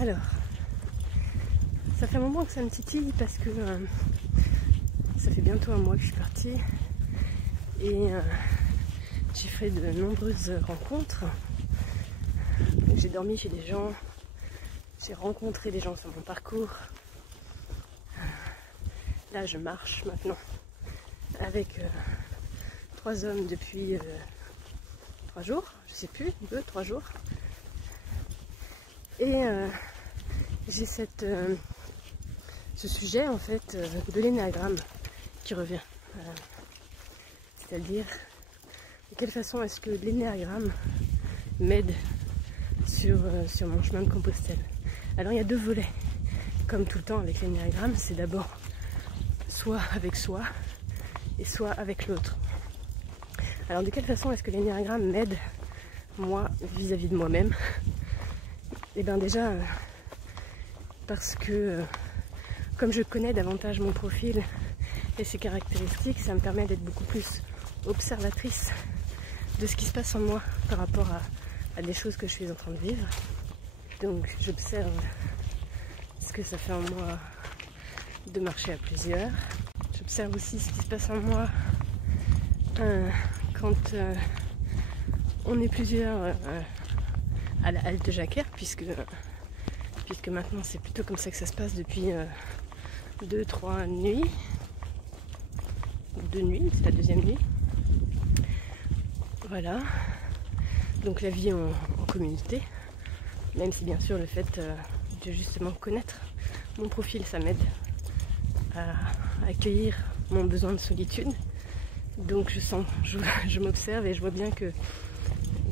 Alors, ça fait un moment que ça me titille parce que ça fait bientôt un mois que je suis partie et j'ai fait de nombreuses rencontres. J'ai dormi chez des gens, j'ai rencontré des gens sur mon parcours. Là, je marche maintenant avec 3 hommes depuis 3 jours, je sais plus, 2-3 jours. Et j'ai ce sujet en fait de l'énéagramme qui revient. C'est-à-dire de quelle façon est-ce que l'énéagramme m'aide sur mon chemin de Compostelle. Alors il y a 2 volets, comme tout le temps avec l'énéagramme, c'est d'abord soit avec soi et soit avec l'autre. Alors de quelle façon est-ce que l'énéagramme m'aide moi vis-à-vis de moi-même? Et bien déjà parce que comme je connais davantage mon profil et ses caractéristiques, ça me permet d'être beaucoup plus observatrice de ce qui se passe en moi par rapport à des choses que je suis en train de vivre. Donc j'observe ce que ça fait en moi de marcher à plusieurs. J'observe aussi ce qui se passe en moi quand on est plusieurs à la halte Jacquer, puisque maintenant c'est plutôt comme ça que ça se passe depuis 2-3 nuits. 2 nuits, c'est la 2e nuit. Voilà. Donc la vie en communauté, même si bien sûr le fait de justement connaître mon profil, ça m'aide à accueillir mon besoin de solitude. Donc je m'observe et je vois bien que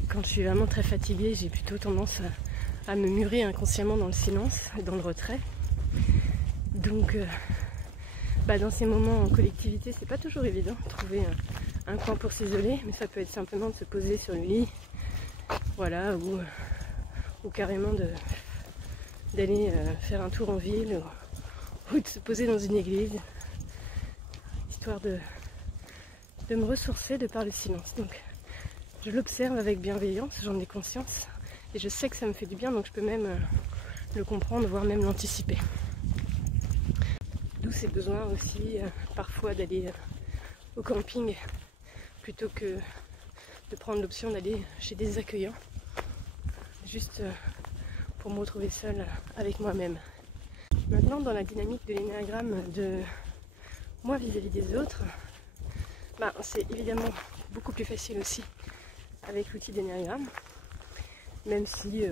quand je suis vraiment très fatiguée, j'ai plutôt tendance à me murer inconsciemment dans le silence, dans le retrait. Donc dans ces moments en collectivité, c'est pas toujours évident de trouver un coin pour s'isoler, mais ça peut être simplement de se poser sur le lit, voilà, ou carrément d'aller faire un tour en ville, ou de se poser dans une église, histoire de me ressourcer de par le silence. Donc je l'observe avec bienveillance, j'en ai conscience, et je sais que ça me fait du bien, donc je peux même le comprendre, voire même l'anticiper. D'où ces besoins aussi parfois d'aller au camping plutôt que de prendre l'option d'aller chez des accueillants, juste pour me retrouver seule avec moi-même. Maintenant, dans la dynamique de l'énéagramme de moi vis-à-vis des autres, c'est évidemment beaucoup plus facile aussi avec l'outil d'énéagramme, même si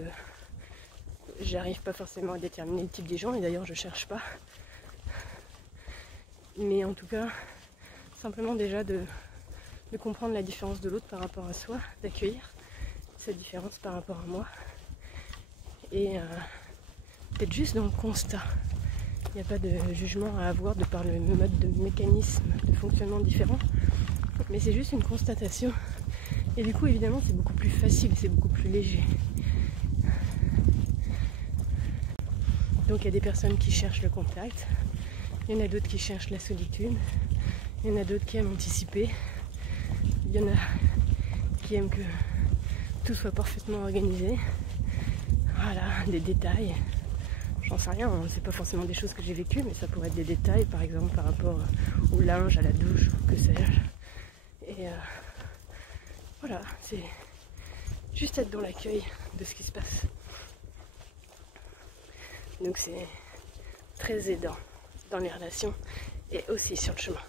j'arrive pas forcément à déterminer le type des gens, et d'ailleurs je cherche pas. Mais en tout cas, simplement déjà de comprendre la différence de l'autre par rapport à soi, d'accueillir cette différence par rapport à moi, et d'être juste dans le constat. Il n'y a pas de jugement à avoir de par le mode de mécanisme de fonctionnement différent, mais c'est juste une constatation. Et du coup, évidemment, c'est beaucoup plus facile, c'est beaucoup plus léger. Donc il y a des personnes qui cherchent le contact, il y en a d'autres qui cherchent la solitude, il y en a d'autres qui aiment anticiper, il y en a qui aiment que tout soit parfaitement organisé. Voilà, des détails. J'en sais rien, c'est pas forcément des choses que j'ai vécues, mais ça pourrait être des détails, par exemple par rapport au linge, à la douche, ou que sais-je. Et voilà, c'est juste être dans l'accueil de ce qui se passe. Donc c'est très aidant dans les relations et aussi sur le chemin.